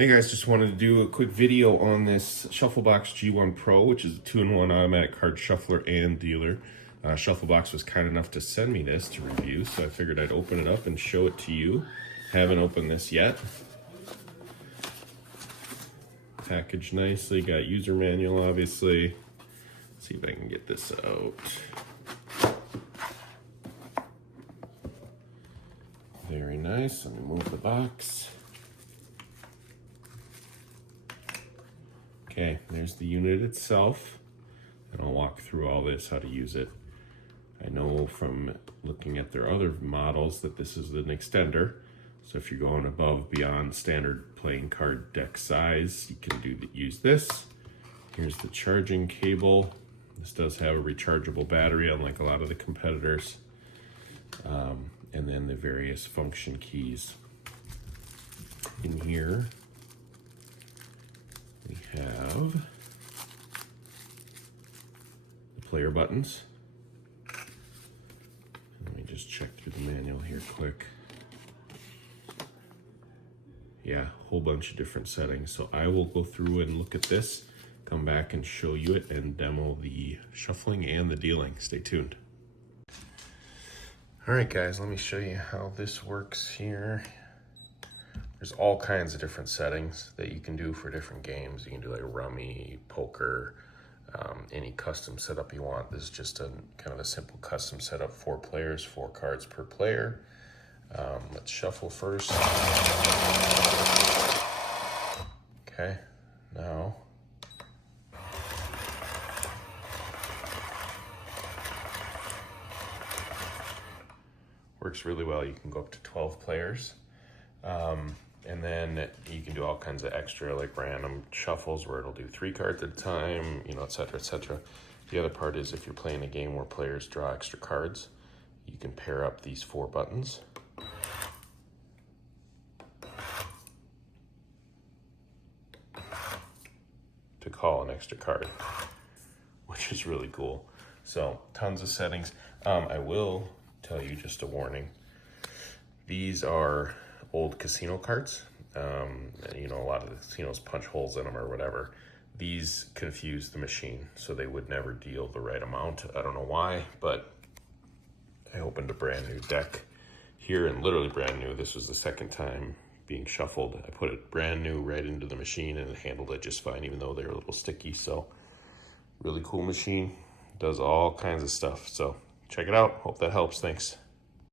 Hey guys, just wanted to do a quick video on this ShuffleBox G1 Pro, which is a 2-in-1 automatic card shuffler and dealer. ShuffleBox was kind enough to send me this to review, so I figured I'd open it up and show it to you. Haven't opened this yet. Packaged nicely, got user manual obviously. Let's see if I can get this out. Very nice, let me move the box. Okay, there's the unit itself, and I'll walk through all this, how to use it. I know from looking at their other models that this is an extender, so if you're going above beyond standard playing card deck size, you can use this. Here's the charging cable. This does have a rechargeable battery, unlike a lot of the competitors. And then the various function keys. In here, we have the player buttons. Let me just check through the manual here quick. Yeah, a whole bunch of different settings. So I will go through and look at this, come back and show you it and demo the shuffling and the dealing. Stay tuned. All right guys, let me show you how this works here. There's all kinds of different settings that you can do for different games. You can do like rummy, poker, any custom setup you want. This is just a kind of a simple custom setup, 4 players, 4 cards per player. Let's shuffle first. Okay, now. Works really well. You can go up to 12 players. And then you can do all kinds of extra, like random shuffles where it'll do 3 cards at a time, you know, et cetera, et cetera. The other part is if you're playing a game where players draw extra cards, you can pair up these 4 buttons. To call an extra card, which is really cool. So tons of settings. I will tell you just a warning. These are old casino cards. You know, a lot of the casinos punch holes in them or whatever. These confuse the machine, so they would never deal the right amount. I don't know why, but I opened a brand new deck here, and literally brand new. This was the second time being shuffled. I put it brand new right into the machine and it handled it just fine, even though they're a little sticky. So really cool machine, does all kinds of stuff. So check it out. Hope that helps. Thanks.